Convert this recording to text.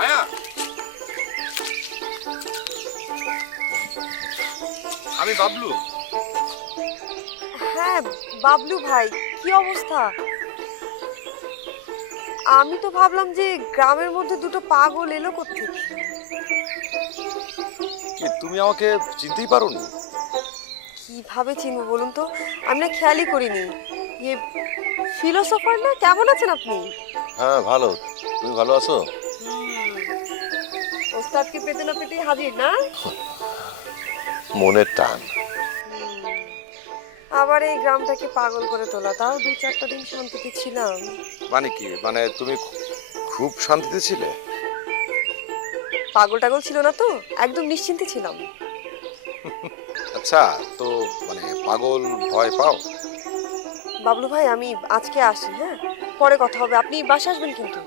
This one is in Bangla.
মায়া, আমি বাবলু। হ্যাঁ বাবলু ভাই, কি অবস্থা? আমি তো ভাবলাম যে গ্রামের মধ্যে দুটো পাগল এলো কোত্থেকে। কি তুমি আমাকে চিনতেই পারোনি? কিভাবে চিনবো বলুন তো, আমি না খেয়ালই করিনি। ইয়ে, ফিলোসোফার না, কেমন আছেন আপনি? হ্যাঁ ভালো। তুমি ভালো আছো? ওস্তাদকে পেতে না পেতে হাজির না। মনের টান। আবার এই গ্রামটাকে পাগল করে তোলা, তাও 2-4টা দিন শান্তিতে ছিলাম। মানে কি, মানে তুমি খুব শান্তিতে ছিলে? পাগল টাগল ছিল না তো, একদম নিশ্চিন্তে ছিলাম। আচ্ছা, তো মানে পাগল ভয় পাও? বাবলু ভাই, আমি আজকে আসি, হ্যাঁ? পরে কথা হবে, আপনি বাসা আসবেন কিন্তু।